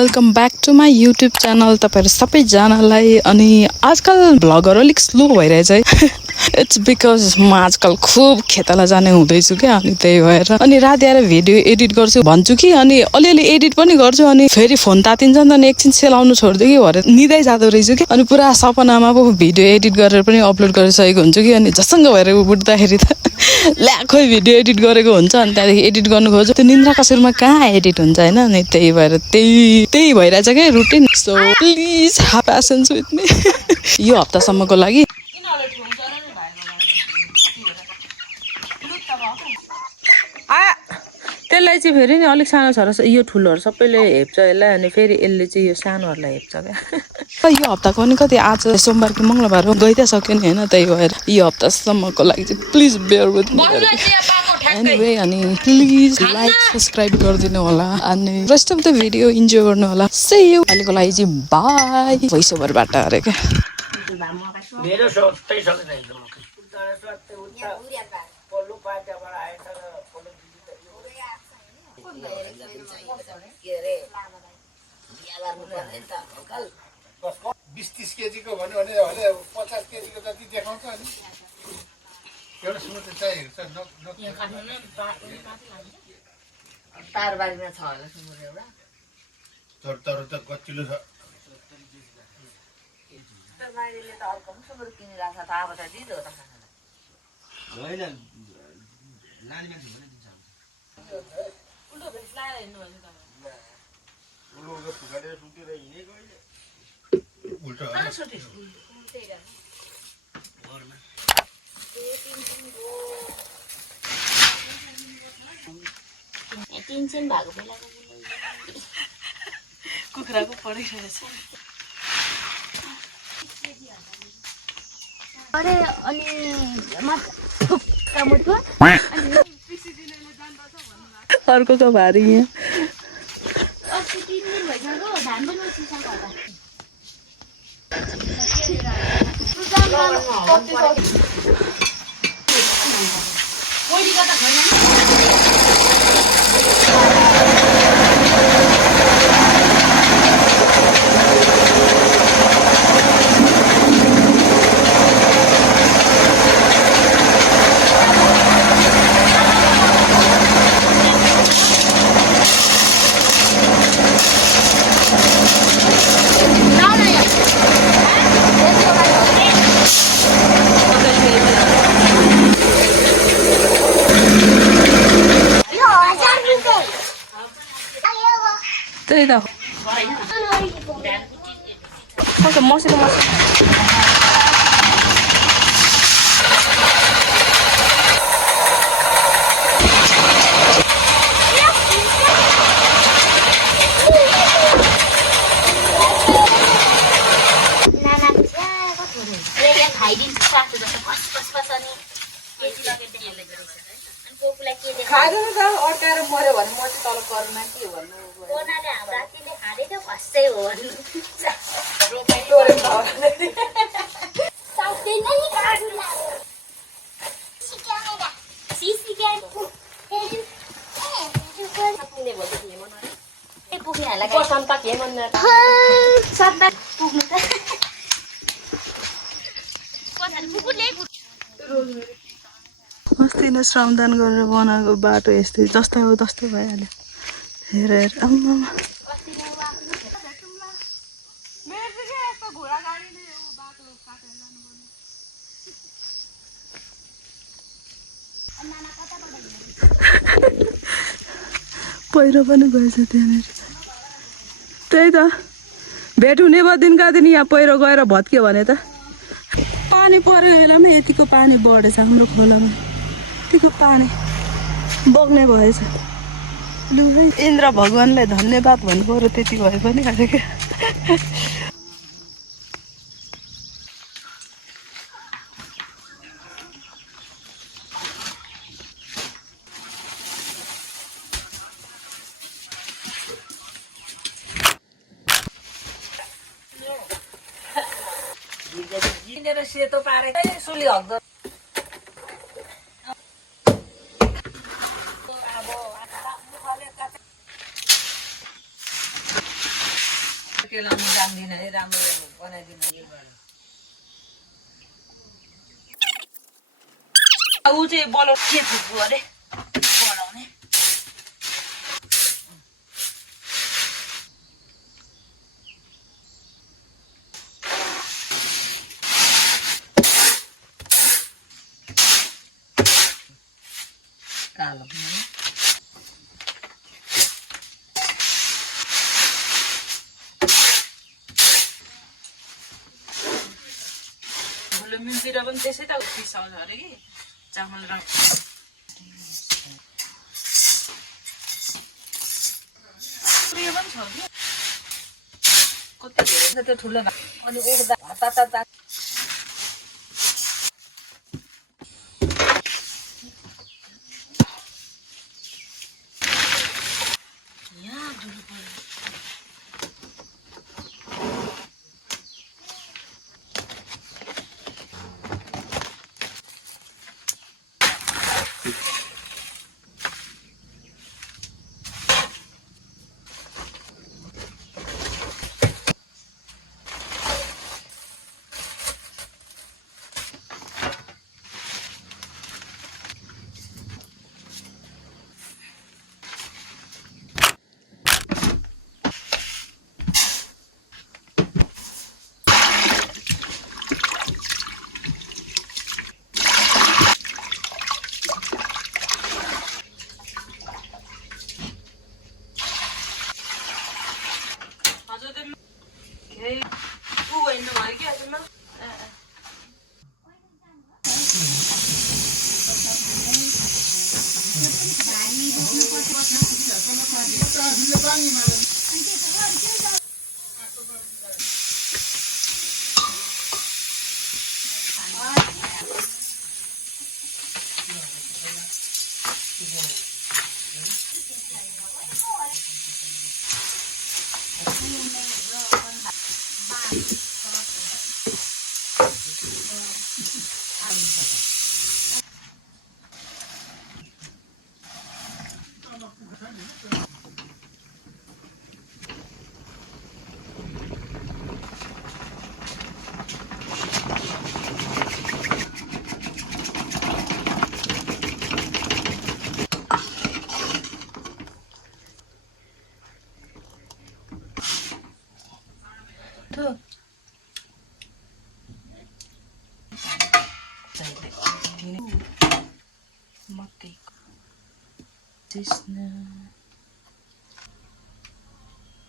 Welcome back to my YouTube channel. तपाईहरु सबैजनालाई। अनि आजकल भ्लगहरु अलिक स्लो भइरहेछ है। इट्स बिकज म आजकल खुब खेतला जाने हुँदैछु क्या, अनि त्यही भएर अनि राति आएर भिडियो एडिट गर्छु भन्छु कि अनि अलिअलि एडिट पनि गर्छु, अनि फेरि फोन तातिन्छ नि त, अनि एकछिन सेलाउनु छोड्दियो कि भरे निदै जाँदो रहेछु कि, अनि पुरा सपनामा पो भिडियो एडिट गरेर पनि अपलोड गरिसकेको हुन्छु कि, अनि झसङ्ग भएर उठ्दाखेरि त ल्या खोइ भिडियो एडिट गरेको हुन्छ, अनि त्यहाँदेखि एडिट गर्नु खोज्छु त्यो निन्द्राका सुरुमा कहाँ एडिट हुन्छ होइन, अनि त्यही भएर त्यही भइरहेछ क्या routine. So please have patience with me. यो हप्तासम्मको लागि त्यसलाई चाहिँ फेरि नि अलिक सानो छ र यो ठुलोहरू सबैले हेप्छ यसलाई, अनि फेरि यसले चाहिँ यो सानोहरूलाई हेप्छ क्या। यो हप्ताको पनि कति आज सोमबार कि मङ्गलबार हो, गइ त सक्यो नि होइन, त्यही भएर यो हप्तासम्मको लागि चाहिँ please bear with me. Anyway अनि प्लिज लाइक सब्सक्राइब गरिदिनु होला, अनि rest of the video enjoy गर्नु होला। See you. अहिलेको लागि चाहिँ बाई। भोइस ओभरबाट अरे क्या। बिस 30 केजीको भन्यो भने 50 केजीको जति देखाउँछ अनि एउटा सुन्नु त चाहिएको छ तारबारीमा छ होला सुँगुर एउटा तर त कच्चिलो छ तारबारीले त अर्को पनि सुँगुर किनिरहेको छ त अब त दिदो त होइन नानी मान्छे भने दिन्छ उल्टो भेस लाएर हिँड्नु भने तपाईँ उल्टो फुकालेर सुतेर हिँडेको अहिले उल्टो कहाँ छुट्यो घरमा टेन्सन भएको बेलामा कुखुराको पढिरहेछ। अरे अनि टमाटो अर्को भारी यहाँ अस्ति 3 दिन भइसक्यो धान पनि उसिसक्यो होला। पहिलेको त छैन त्यही त मसेको खाँदैन त अड्काएर मऱ्यो भने म चाहिँ तल करुणा के भन्नु कोनाले हाम्रो रातिले खाँदै थियो फस्टै हो भन्नु रोपाइ सक्दैन नि काडुला सिक्यामेरा सिसिक्या पुग्ने भयो नि मन ए पुग्ने होला के सन्ता के मन सन्ता पुग्नु त कोठाले पुग्ने अस्ति नै श्रमदान गरेर बनाएको बाटो यस्तै जस्तै हो तस्तै भइहाल्यो। हेर हेर आम्मा पहिरो पनि गएछ त्यहाँनिर। त्यही त भेट हुने भयो दिनका दिन यहाँ पहिरो गएर भत्क्यो भने त। पानी परेको बेलामा यतिको पानी बढेछ हाम्रो खोलामा, यतिको पानी बग्ने भएछ। लु है इन्द्र भगवान्लाई धन्यवाद भन्नु पर्यो, त्यति भए पनि अरे क्या। सेतो पारे सुली हग्दो केलाउनु जान्दिनँ है राम्रो बनाइदिनु ऊ चाहिँ बलो के फुक्नु अरे बनाउने कालो मिलतिर पनि त्यसै त पिसाउँछ अरे कि चामल र उयो पनि छ कि कति धेरै त्यो ठुलो अनि उड्दा हताता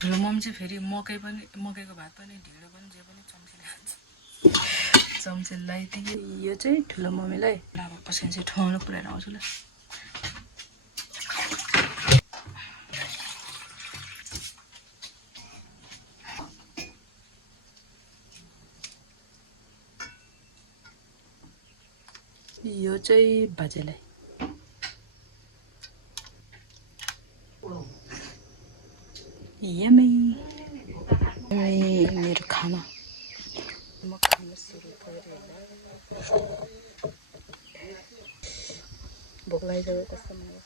ठुलो मम चाहिँ फेरि मकैको भात पनि ढिँडो पनि जे पनि चम्चीले खान्छ चम्चीले लगाइदियो यो चाहिँ ठुलो मम्मीलाई अब पस्किन चाहिँ ठुलो पुऱ्याएर आउँछु ल यो चाहिँ बाजेलाई यम्मी मेरो खाना म खाना सुरु गरेँ भोक लागिसक्यो कस्तो मलाई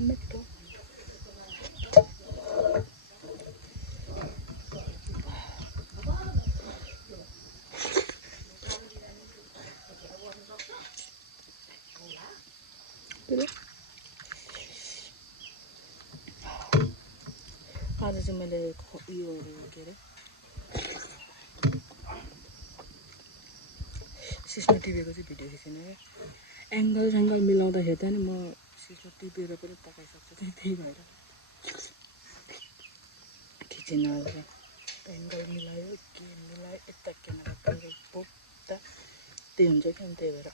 मिठो आज चाहिँ मैले उयोहरू के अरे सिस्नो टिपेको चाहिँ भिडियो खिचेन क्या एङ्गल मिलाउँदाखेरि त नि म सिस्नो टिपेर पनि पकाइसक्छु त्यही भएर खिचेन आज एङ्गल मिलायो के मिलायो यता क्यामेरा बोक्दा त्यही हुन्छ क्या त्यही भएर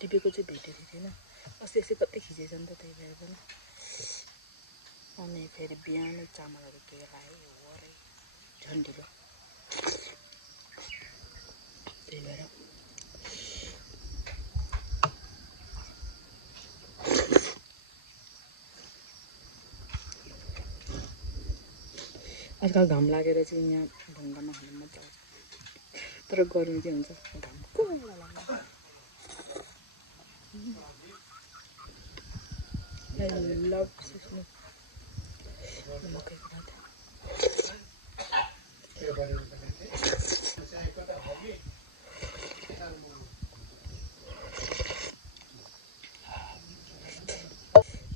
टिपेको चाहिँ भिडियो खिचेन अस्ति कतै खिचेछ नि त त्यही भएर पनि अनि फेरि बिहान चामलहरू केलायो वरै झन् ढिलो त्यही भएर आजकल घाम लागेर चाहिँ यहाँ ढुङ्गामा खानु मजा आउँछ तर गर्मी चाहिँ हुन्छ घाम को लाग्छ I love sesame. मकैको भात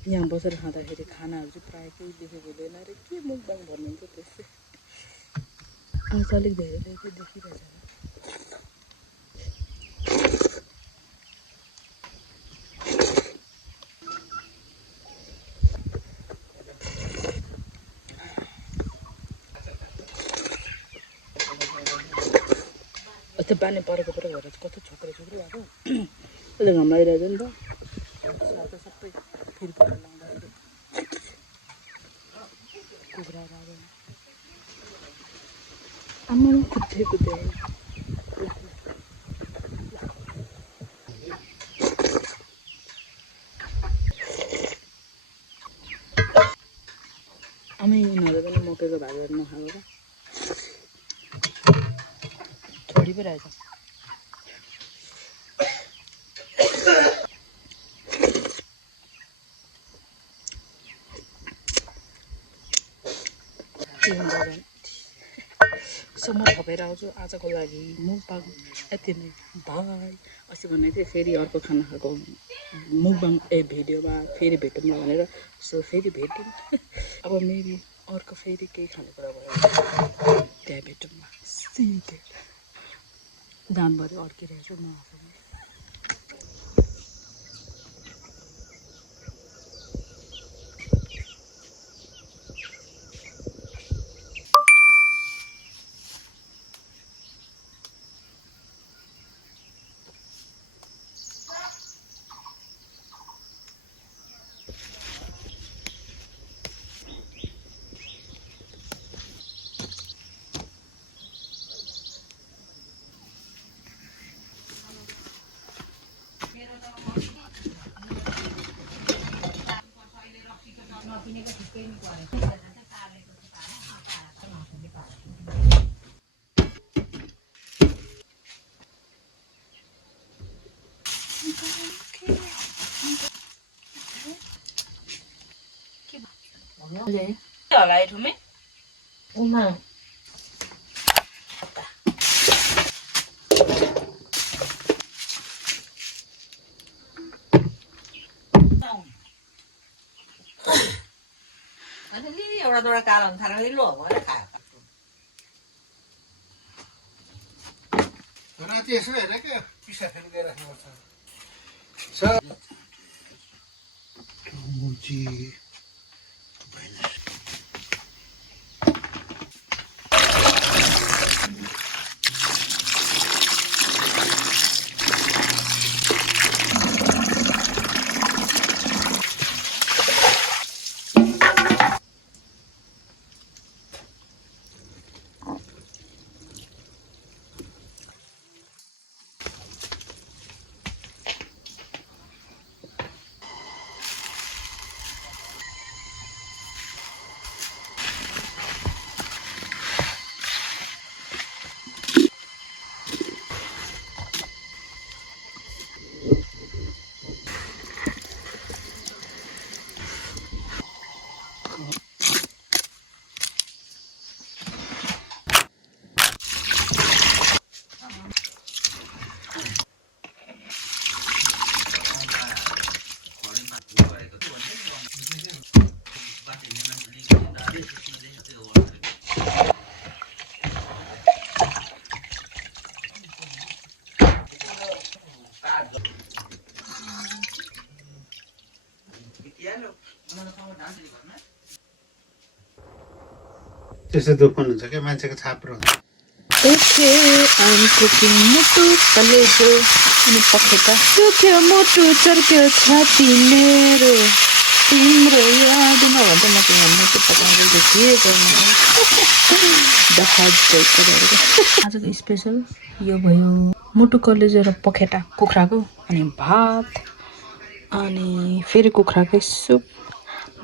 यहाँ बसेर खाँदाखेरि खानाहरू चाहिँ प्रायः केही देखेको हुँदैन अरे के मुखबाङ भन्नुहुन्छ त्यसै आज अलिक धेरै चाहिँ देखिरहेछ त्यो पानी परेको परेको भएर चाहिँ कस्तो छोक्रो छोक्रो आएको अहिले घाम लागिरहेको नि त साथै सबै फेरि परेर लाउँदाखेरि कुखुराहरू अब आमा कुद्दै कुद्दै आमै उनीहरू पनि मकैको भातहरू नखाएको छोडी पो रहेछ सो म थपेर आउँछु आजको लागि मुखबाङ यति नै बाई अस्ति भनेको थिएँ फेरि अर्को खाना खाएको मुखबाङ भिडियोमा फेरि भेटौँ भनेर सो फेरि भेटौँ अब मेबी अर्को फेरि केही खानेकुरा भयो त्यहाँ भेटौँ न जानभरि अड्किरहेको छु म आफूले होला ठुमे उमा एउटा दुईवटा कारण थाहा लो भनेर खायो राति यसो हेर क्या पिसा फेरि गइराख्नुपर्छ त्यस्तो दोकान हुन्छ क्या मान्छेको छाप रहन्छ ओके I'm cooking मुटु कलेजो अनि पखेटा सुक्यो मुटु चर्क्यो छाती मेरो तिम्रो यादमा भन्छ म त यहाँ मुटु पकाउँदै के गर्नु आजको स्पेसल यो भयो मुटु कलेजो र पखेटा कुखुराको अनि भात अनि फेरि कुखुराकै सुप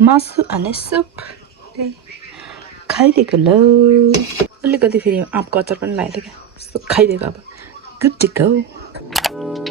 मासु अनि सुप खाइदिएको ल अलिकति फेरि आँपको अचार पनि लगाइदिएको क्या खाइदिएको अब गुड टु गो